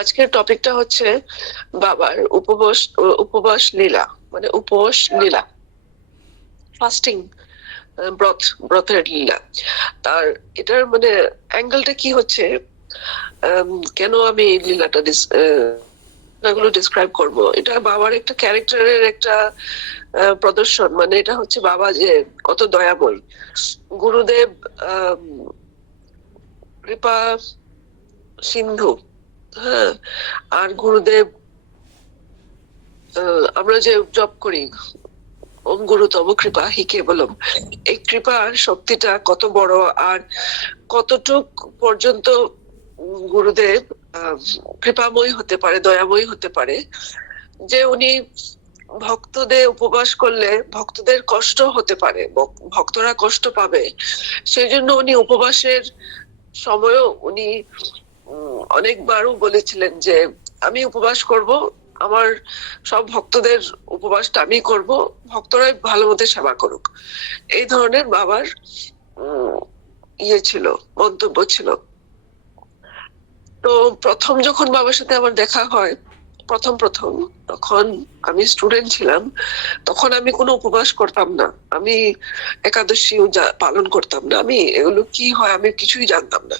আজকের টপিকটা হচ্ছে বাবার উপবাস উপবাস লীলা, মানে উপবাস লীলা, ফাস্টিং, ব্রতের লীলা। তার এটার মানে অ্যাঙ্গেলটা কি হচ্ছে, কেন আমি এই লীলাটা গুলো ডিসক্রাইব করব। এটা বাবার একটা ক্যারেক্টারের একটা প্রদর্শন। মানে এটা হচ্ছে বাবা যে কত দয়াময়, গুরুদেব কৃপা সিন্ধু। হ্যাঁ, আর গুরুদেব আমরা যে জপ করি ওম গুরুতম কৃপা হি কেবলম, এই কৃপার শক্তিটা কত বড়, আর কতটুক পর্যন্ত গুরুদেব কৃপাময় হতে পারে, দয়াময় হতে পারে, যে উনি ভক্তদের উপবাস করলে ভক্তদের কষ্ট হতে পারে, ভক্তরা কষ্ট পাবে, সেই জন্য উনি উপবাসের সময়ও উনি অনেকবারও বলেছিলেন যে আমি উপবাস করব, আমার সব ভক্তদের উপবাসটা আমি করব, ভক্তরাই ভালো মতো সেবা করুক। এই ধরনের বাবার ইয়ে ছিল, মন্তব্য ছিল। তো প্রথম যখন বাবার সাথে আমার দেখা হয়, প্রথম তখন আমি স্টুডেন্ট ছিলাম, তখন আমি কোনো উপবাস করতাম না, আমি একাদশী পালন করতাম না, আমি এগুলো কি হয় আমি কিছুই জানতাম না।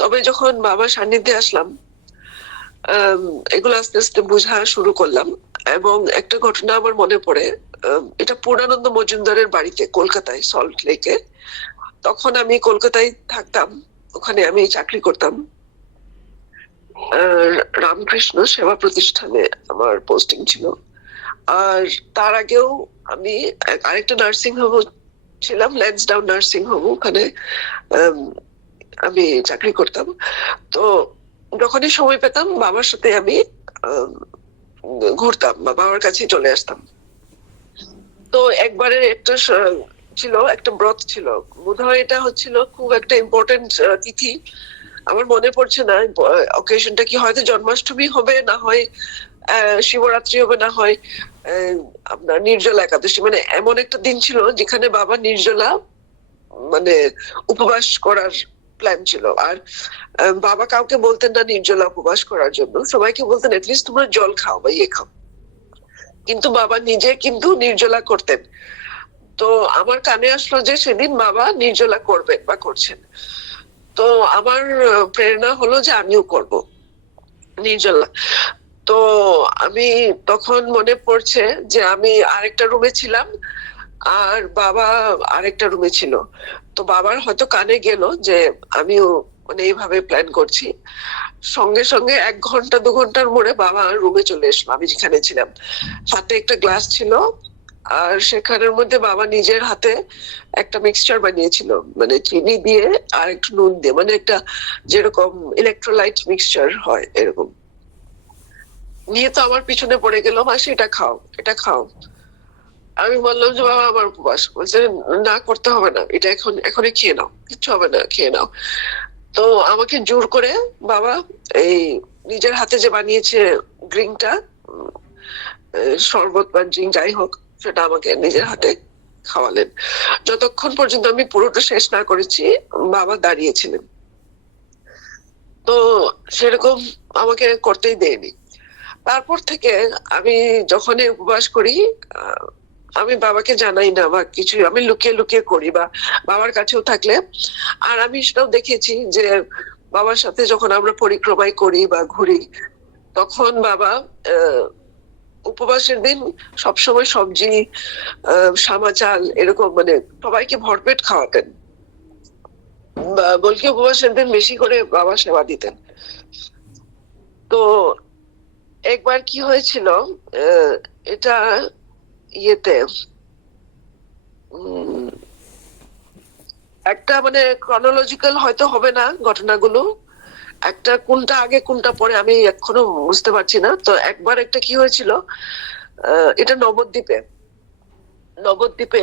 তবে যখন বাবার সান্নিধ্যে আসলাম, এগুলো আস্তে আস্তে বোঝা শুরু করলাম। এবং একটা ঘটনা আমার মনে পড়ে, এটা পূর্ণানন্দ মজুমদারের বাড়িতে কলকাতায় সল্ট লেকে। তখন আমি কলকাতায় থাকতাম, ওখানে আমি চাকরি করতাম, রামকৃষ্ণ সেবা প্রতিষ্ঠানে আমার পোস্টিং ছিল। আর তার আগেও আমি আরেকটা নার্সিং হোম ছিলাম, ল্যান্সডাউন নার্সিং হোম, ওখানে আমি চাকরি করতাম। তো যখনই সময় পেতাম বাবার সাথে আমি ঘুরতাম বা বাবার কাছে চলে আসতাম। তো একবারে একটা ছিল, একটা ব্রত ছিল, বোধহয় এটা হচ্ছিল খুব একটা ইম্পর্টেন্ট তিথি, আমার মনে পড়ছে না অকেশনটা কি, হয়তো জন্মাষ্টমী হবে, না হয় শিবরাত্রি হবে, না হয় আপনার নির্জলা একাদশী। মানে এমন একটা দিন ছিল যেখানে বাবা নির্জলা, মানে উপবাস করার প্ল্যান ছিল। আর বাবা কাউকে বলতেন না নির্জলা উপবাস করার জন্য, সবাইকে বলতেন এটলিস্ট তোমরা জল খাও বা ইয়ে খাও, কিন্তু বাবা নিজে কিন্তু নির্জলা করতেন। তো আমার কানে আসলো যে সেদিন বাবা নির্জলা করবেন বা করছেন। তো আমার প্রেরণা হলো যে আমিও করব নির্জলা। তো আমি তখন মনে পড়ছে যে আমি আরেকটা রুমে ছিলাম আর বাবা আরেকটা রুমে ছিল। তো বাবার হয়তো কানে গেল যে আমিও মানে এইভাবে প্ল্যান করছি। সঙ্গে সঙ্গে 1 ঘন্টা 2 ঘন্টার মোড়ে বাবা রুমে চলে এসলো, আমি যেখানে ছিলাম। হাতে একটা গ্লাস ছিল, আর সেখানের মধ্যে বাবা নিজের হাতে একটা মিক্সচার বানিয়েছিল, মানে চিনি দিয়ে আর একটু নুন দিয়ে, মানে একটা যেরকম ইলেকট্রোলাইট মিক্সচার হয় এরকম নিয়ে। তো আমার পিছনে পড়ে গেল, মাসি এটা খাও, এটা খাও। আমি বললাম যে বাবা আমার উপবাস। বলছে না, করতে হবে না, এটা এখনই খেয়ে নাও, কিচ্ছু হবে না, খেয়ে নাও। তো আমাকে জোর করে বাবা এই নিজের হাতে যে বানিয়েছে ড্রিঙ্কটা, শরবত বা ড্রিঙ্ক যাই হোক, সেটা আমাকে নিজের হাতে খাওয়ালেন। যতক্ষণ পর্যন্ত আমি পুরোটা শেষ না করেছি বাবা দাঁড়িয়েছিলেন। তো সেরকম আমাকে করতেই দেয়নি। তারপর থেকে আমি যখনই উপবাস করি, আমি বাবাকে জানাই না বা কিছু, আমি লুকিয়ে লুকিয়ে করি বা বাবার কাছেও থাকলে। আর আমি সেটাও দেখেছি যে বাবার সাথে যখন আমরা পরিক্রমায় করি বা ঘুরি, তখন বাবা উপবাসের দিন সবসময় সবজি, সামা চাল এরকম মানে সবাইকে ভরপেট খাওয়াতেন। বলকি উপবাসের দিন বেশি করে বাবা সেবা দিতেন। তো একবার কি হয়েছিল, এটা ইয়েতে একটা মানে ক্রনোলজিক্যাল হয়তো হবে না ঘটনাগুলো, একটা কোনটা আগে কোনটা পরে আমি এখনো বুঝতে পারছি না। তো একবার একটা কি হয়েছিল, এটা নবদ্বীপে, নবদ্বীপে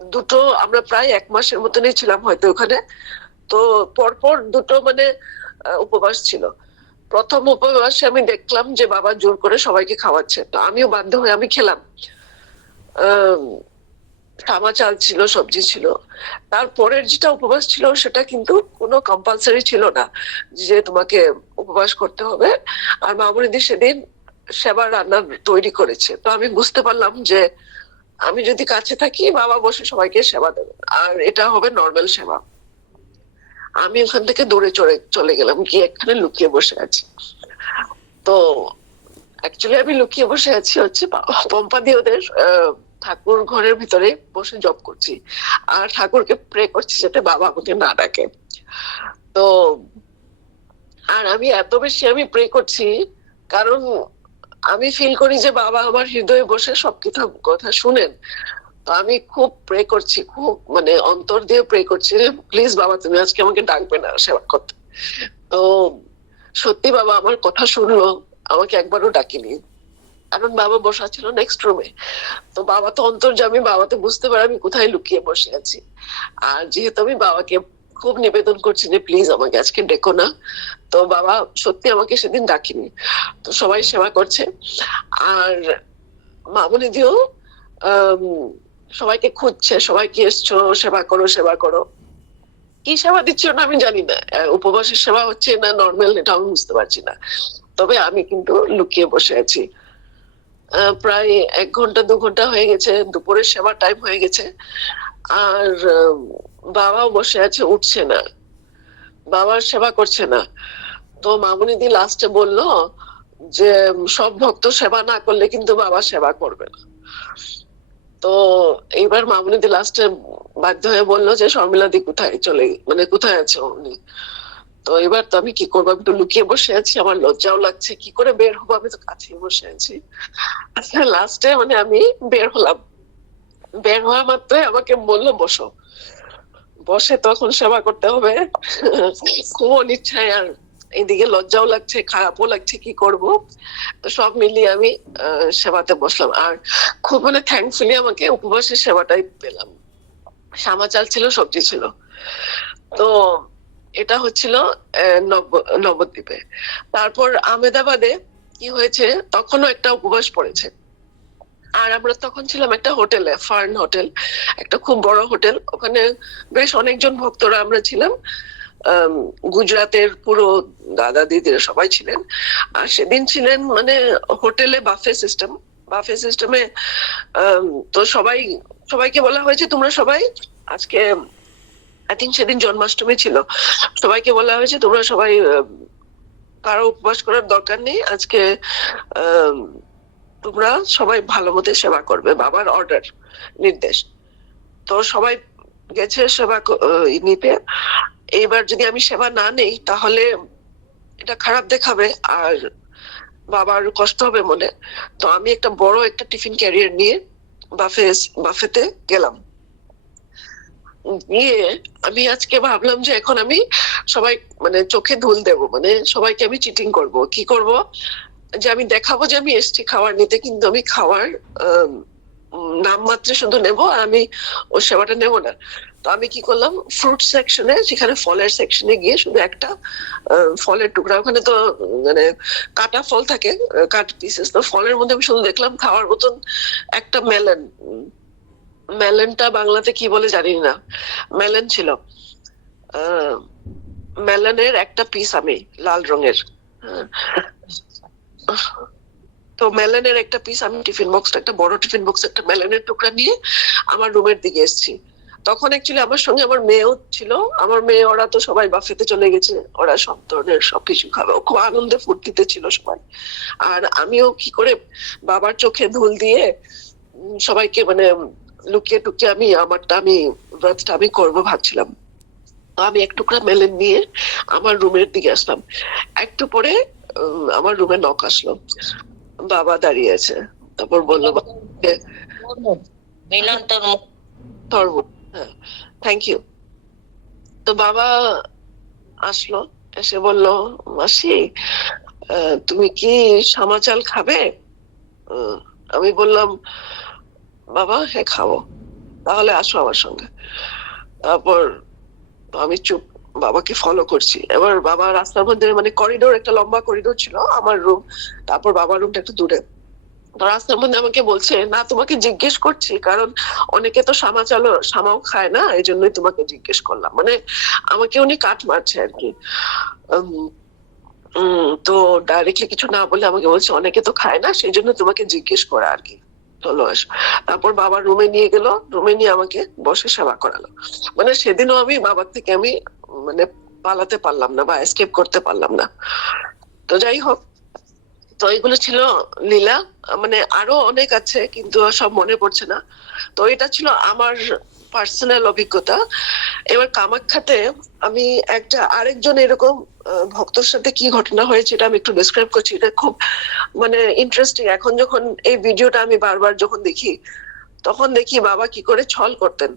দুটো, আমরা প্রায় 1 মাসের মতনই ছিলাম হয়তো ওখানে। তো পরপর দুটো মানে উপবাস ছিল। প্রথম উপবাসে আমি দেখলাম যে বাবা জোর করে সবাইকে খাওয়াচ্ছে, তো আমিও বাধ্য হয়ে আমি খেলাম। সামা চাল ছিল, সবজি ছিল। তারপরের যেটা উপবাস ছিল সেটা কিন্তু কোনো কম্পালসারি ছিল না যে তোমাকে উপবাস করতে হবে। আর মামুনিদি সেদিন সেবা রান্না তৈরি করেছে, তো আমি বুঝতে পারলাম যে আমি যদি কাছে থাকি বাবা বসে সবাইকে সেবা দেবে, আর এটা হবে নর্মাল সেবা। আমি ওখান থেকে দূরে চলে গেলাম, গিয়ে এখানে লুকিয়ে বসে আছি। তো অ্যাকচুয়ালি আমি লুকিয়ে বসে আছি হচ্ছে পম্পাদি ওদের ঠাকুর ঘরের ভিতরে বসে জব করছি, আর ঠাকুরকে প্রে করছি যাতে বাবা আমাকে না ডাকে। তো আর আমি এত বেশি আমি প্রে করছি কারণ আমি ফিল করি যে বাবা আমার হৃদয়ে বসে সব কথা শুনেন। তো আমি খুব প্রে করছি, খুব মানে অন্তর দিয়ে প্রে করছি, প্লিজ বাবা তুমি আজকে আমাকে ডাকবে না সেবা করতে। তো সত্যি বাবা আমার কথা শুনলো, আমাকে একবারও ডাকিনি, কারণ বাবা বসা ছিল নেক্সট রুমে। তো বাবা তো অন্তর্যামী, বাবা তো বুঝতে পারে আমি কোথায় লুকিয়ে বসে আছি। আর যেহেতু আমি বাবাকে খুব নিবেদন করছি যে প্লিজ আমাকে আজকে ডেকো না, তো বাবা সত্যি আমাকে সেদিন ডাকিনি। তো সবাই সেবা করছে, আর মামুনিদিও সবাইকে খুঁজছে, সবাইকে এসছো সেবা করো সেবা করো। কি সেবা দিচ্ছ না আমি জানি না, উপবাসের সেবা হচ্ছে না নর্মাল এটা আমি বুঝতে পারছি না। তবে আমি কিন্তু লুকিয়ে বসে আছি। প্রায় 1 ঘন্টা 2 ঘন্টা হয়ে গেছে, দুপুরের সেবা টাইম হয়ে গেছে, আর বাবাও বসে আছে, উঠছে না, বাবার সেবা করছে না। তো মামুনিদি লাস্টে বলল যে সব ভক্ত সেবা না করলে কিন্তু বাবা সেবা করবে না। তো এইবার মামুনিদি লাস্টে বাধ্য হয়ে বললো যে শর্মিলাদি কোথায় মানে কোথায় আছে উনি। তো এবার তো আমি কি করবো, আমি তো লুকিয়ে বসে আছি, আমার লজ্জাও লাগছে, কি করে বের হবো, আমি তো কাছেই বসে আছি। আচ্ছা লাস্টে মানে আমি বের হলাম, বের হওয়া মাত্রই আমাকে বললো বসো। বসে তখন সেবা করতে হবে খুব অনিচ্ছায়, আর এইদিকে লজ্জাও লাগছে, খারাপও লাগছে, কি করব। তো সব মিলিয়ে আমি সেবাতে বসলাম, আর খুব মানে থ্যাঙ্কফুলি আমাকে উপবাসের সেবাটাই পেলাম। সামা চাল ছিল, সবজি ছিল। তো এটা হচ্ছিল নবদ্বীপে। তারপর আহমেদাবাদে কি হয়েছে, তখনও একটা উপবাস পড়েছে। আর আমরা তখন ছিলাম একটা হোটেলে, ফার্ন হোটেল, একটা খুব বড় হোটেল, ওখানে বেশ অনেকজন ভক্তরা আমরা ছিলাম। গুজরাটের পুরো দাদা দিদিরা সবাই ছিলেন। আর সেদিন ছিলেন মানে হোটেলে বাফে সিস্টেমে। তো সবাইকে বলা হয়েছে তোমরা সবাই আজকে, আই থিঙ্ক সেদিন জন্মাষ্টমী ছিল, সবাইকে বলা হয়েছে তোমরা সবাই কারো উপবাস করার দরকার নেই আজকে, তোমরা সবাই ভালো মতো সেবা করবে, বাবার অর্ডার, নির্দেশ। তো সবাই গেছে সেবা নিতে। এইবার যদি আমি সেবা না নেই তাহলে এটা খারাপ দেখাবে, আর বাবার কষ্ট হবে মনে। তো আমি একটা বড় একটা টিফিন ক্যারিয়ার নিয়ে বাফেতে গেলাম। গিয়ে আমি আজকে ভাবলাম যে এখন আমি সবাই মানে চোখে ধুল দেবো, মানে সবাইকে আমি চিটিং করব, কি করব, যে আমি দেখাবো যে আমি এসছি খাবার নিতে, কিন্তু আমি খাওয়ার নাম মাত্রে শুধু নেবো, আর আমি ও সেবাটা নেবো না। তো আমি কি করলাম, ফ্রুট সেকশনে, যেখানে ফলের সেকশনে গিয়ে শুধু একটা ফলের টুকরা, ওখানে তো মানে কাটা ফল থাকে, কাট পিসেস, তো ফলের মধ্যে আমি শুধু দেখলাম খাওয়ার মতন একটা মেলন। মেলনটা বাংলাতে কি বলে জানি না, মেলন ছিল। মেলনের একটা পিস আমি লাল রঙের, তো মেলনের একটা পিস আমি টিফিন বক্স, একটা বড় টিফিন বক্স, একটা মেলনের টুকরা নিয়ে আমার রুমের দিকে এসেছি। তখন অ্যাকচুয়ালি আমার সঙ্গে আমার মেয়েও ছিল, আমার মেয়ে, ওরা তো সবাই বাফেতে চলে গেছে, ওরা সব ধরনের সবকিছু খাবে, খুব আনন্দে ফুর্তিতে ছিল সবাই। আর আমিও কি করে বাবার চোখে ধুল দিয়ে সবাইকে মানে লুকিয়ে টুকিয়ে আমি আমারটা, আমি ব্রতটা আমি করবো ভাবছিলাম। আমি এক টুকরা মেলেন নিয়ে আমার রুমের দিকে আসলাম। একটু পরে আমার রুমে নক আসলো, বাবা দাঁড়িয়ে আছে। তারপর বললো তরমুজ, হ্যাঁ থ্যাংক ইউ। তো বাবা আসলো, এসে বললো মাসি তুমি কি সামা চাল খাবে? আমি বললাম বাবা হ্যাঁ খাবো, তাহলে আসো আমার সঙ্গে। তারপর আমি চুপ, বাবাকে ফলো করছি। এবার বাবা রাস্তার মধ্যে মানে করিডোর, একটা লম্বা করিডোর ছিল, আমার রুম, তারপর বাবার রুমটা একটু দূরে। তো রাস্তার মধ্যে আমাকে বলছে, না তোমাকে জিজ্ঞেস করছি কারণ অনেকে তো সামাও খায় না, এই জন্যই তোমাকে জিজ্ঞেস করলাম। মানে আমাকে উনি কাট মারছে আর কি। উম, তো ডাইরেক্টলি কিছু না বলে আমাকে বলছে অনেকে তো খায় না, সেই জন্য তোমাকে জিজ্ঞেস করা আর কি, চলো আসো। তারপর বাবা রুমে নিয়ে গেল, রুমে নিয়ে আমাকে বসে সেবা করালো। মানে সেদিনও আমি বাবার থেকে আমি মানে পালাতে পারলাম না বা এসকেপ করতে পারলাম না। তো যাই হোক, তো এগুলো ছিল লীলা। মানে আরো অনেক আছে কিন্তু সব মনে পড়ছে না। তো এটা ছিল আমার পার্সোনাল অভিজ্ঞতা। এবার কামাখ্যাতে আমি একটা আরেকজন এরকম ভক্তর সাথে কি ঘটনা হয়েছে এটা আমি একটু ডিসক্রাইব করছি। এটা খুব মানে ইন্টারেস্টিং। এখন যখন এই ভিডিওটা আমি বারবার যখন দেখি, তখন দেখি বাবা কি করে ছল করতেন,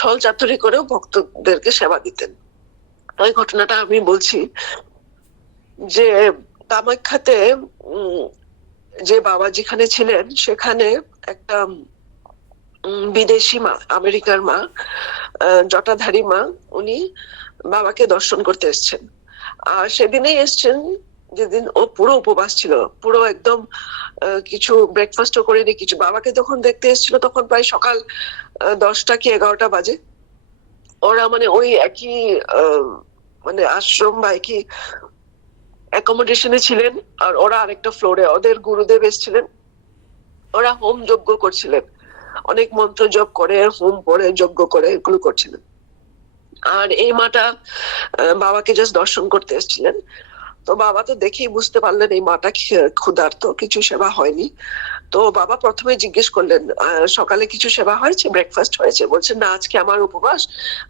ছল চাতুরি করেও ভক্তদেরকে সেবা দিতেন। ওই ঘটনাটা আমি বলছি যে কামাখ্যাতে যে বাবা যেখানে ছিলেন সেখানে একটা বিদেশি মা, আমেরিকার মা, জটাধারী মা, উনি বাবাকে দর্শন করতে এসছেন। আর সেদিনেই এসছেন যেদিন ও পুরো উপবাস ছিল, পুরো একদম কিছু ব্রেকফাস্টও করেনি কিছু। বাবাকে যখন দেখতে এসেছিল তখন প্রায় সকাল 10টা কি 11টা বাজে। ওরা মানে ওই একই মানে আশ্রম বা একই অ্যাকোমোডেশনে ছিলেন। আর ওরা আরেকটা ফ্লোরে, ওদের গুরুদেব এসেছিলেন, ওরা হোম যজ্ঞ করছিলেন, অনেক মন্ত্র জপ করে হোম পড়ে যজ্ঞ করে এগুলো করছিলেন। আর এই মাটা বাবাকে জাস্ট দর্শন করতে এসেছিলেন। তো বাবা তো দেখেই বুঝতে পারলেন এই মাটা ক্ষুধার্ত, কিছু সেবা হয়নি। তো বাবা প্রথমে জিজ্ঞেস করলেন সকালে কিছু সেবা হয়েছে, ব্রেকফাস্ট হয়েছে? বলছেন না, আজকে আমার উপবাস,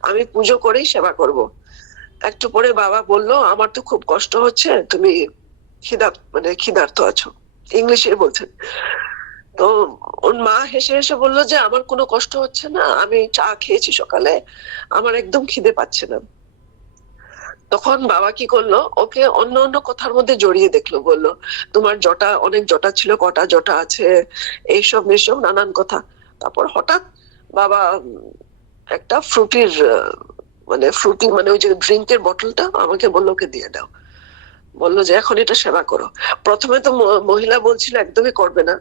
আমি পুজো করেই সেবা করব। একটু পরে বাবা বলল, আমার তো খুব কষ্ট হচ্ছে, তুমি খিদার্ত আছো, ইংলিশে বলছেন। তো ওর মা হেসে হেসে বললো যে আমার কোনো কষ্ট হচ্ছে না, আমি চা খেয়েছি সকালে, আমার একদম খিদে পাচ্ছে না। তখন বাবা কি করলো, ওকে অন্য অন্য কথার মধ্যে জড়িয়ে দেখলো, বললো তোমার অনেক জটা ছিল, কটা জটা আছে, এইসব এসব নানান কথা। তারপর হঠাৎ বাবা একটা ফ্রুটি মানে ওই যে ড্রিঙ্কের বোতলটা আমাকে বললো ওকে দিয়ে দাও, বললো যে এখন এটা সেবা করো। প্রথমে তো মহিলা বলছিল একদমই করবে না,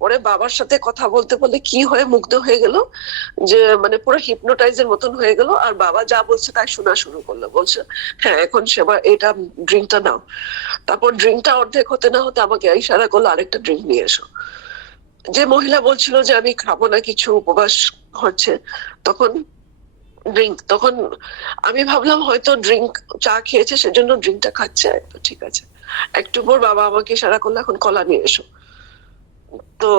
পরে বাবার সাথে কথা বলতে বলতে কি হয়ে মুগ্ধ হয়ে গেল, যে মানে পুরো হিপনোটাইজের মতন হয়ে গেল। আর বাবা যা বলছে তাই শোনা শুরু করলো, বলছে হ্যাঁ এখন সেবা, এটা ড্রিঙ্কটা নাও। তারপর ড্রিঙ্কটা অর্ধেক হতে না হতে আমাকে ইশারা করলো আরেকটা ড্রিঙ্ক নিয়ে এসো। যে মহিলা বলছিল যে আমি খাবো না কিছু, উপবাস হচ্ছে, তখন তখন আমি ভাবলাম হয়তো চা খেয়েছে সেজন্য ড্রিঙ্কটা খাচ্ছে, তো ঠিক আছে। একটু পর বাবা আমাকে ইশারা করলো এখন কলা নিয়ে এসো। তো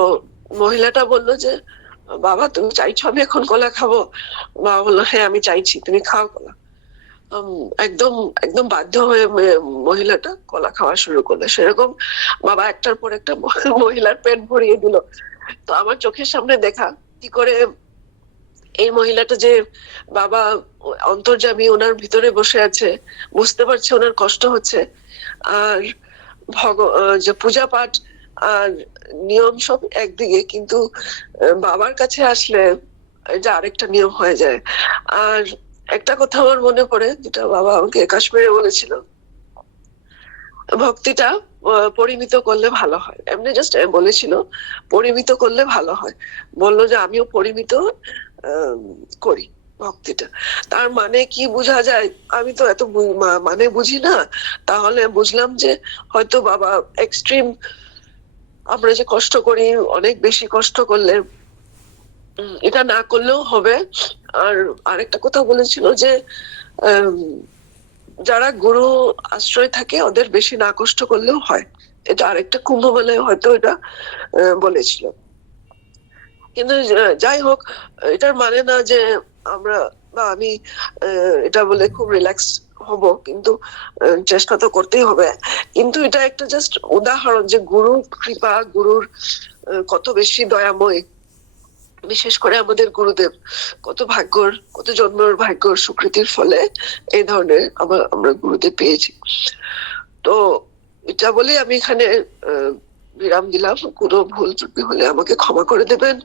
মহিলাটা বললো যে বাবা তুমি চাইছো আমি এখন কলা খাবো? বাবা বললো হ্যাঁ আমি চাইছি, তুমি খাও কলা। একদম একদম বাধ্য হয়ে মহিলাটা কলা খাওয়া শুরু করলো। সেরকম বাবা একটার পর একটা মহিলার পেট ভরিয়ে দিল। তো আমার চোখের সামনে দেখা কি করে এই মহিলাটা যে বাবা অন্তর্যামী ওনার ভিতরে বসে আছে, বুঝতে পারছে ওনার কষ্ট হচ্ছে, আর যে পূজা পাঠ আর নিয়ম সব একদিকে, কিন্তু বাবার কাছে আসলে এটা আরেকটা নিয়ম হয়ে যায়। আর একটা কথা আমার মনে পড়ে, যেটা বাবা আমাকে কাশ্মীরে বলেছিল, ভক্তিটা পরিমিত করলে ভালো হয়। এমনি জাস্ট বলেছিল পরিমিত করলে ভালো হয়। বললো যে আমিও পরিমিত করি ভক্তিটা। তার মানে কি বোঝা যায়, আমি তো এত মানে বুঝি না। তাহলে বুঝলাম যে হয়তো বাবা এক্সট্রিম, আমরা যে কষ্ট করি অনেক বেশি কষ্ট করলে এটা না করলেও হবে। আর আরেকটা কথা বলেছিল যে যারা গুরু আশ্রয় থাকে ওদের বেশি না কষ্ট করলেও হয়। এটা আরেকটা কুম্ভ মেলায় হয়তো এটা বলেছিল। কিন্তু যাই হোক, এটার মানে না যে আমরা বা আমি এটা বলে খুব রিল্যাক্স হব, কিন্তু চেষ্টা তো করতেই হবে। কিন্তু এটা একটা জাস্ট উদাহরণ যে গুরুর কৃপা, গুরুর কত বেশি দয়াময়। বিশেষ করে আমাদের গুরুদেব কত জন্মের ভাগ্যর স্বীকৃতির ফলে এই ধরনের আমরা গুরুদেব পেয়েছি। তো এটা বলে আমি এখানে বিরাম দিলাম। কোনো ভুল ত্রুটি হলে আমাকে ক্ষমা করে দেবেন।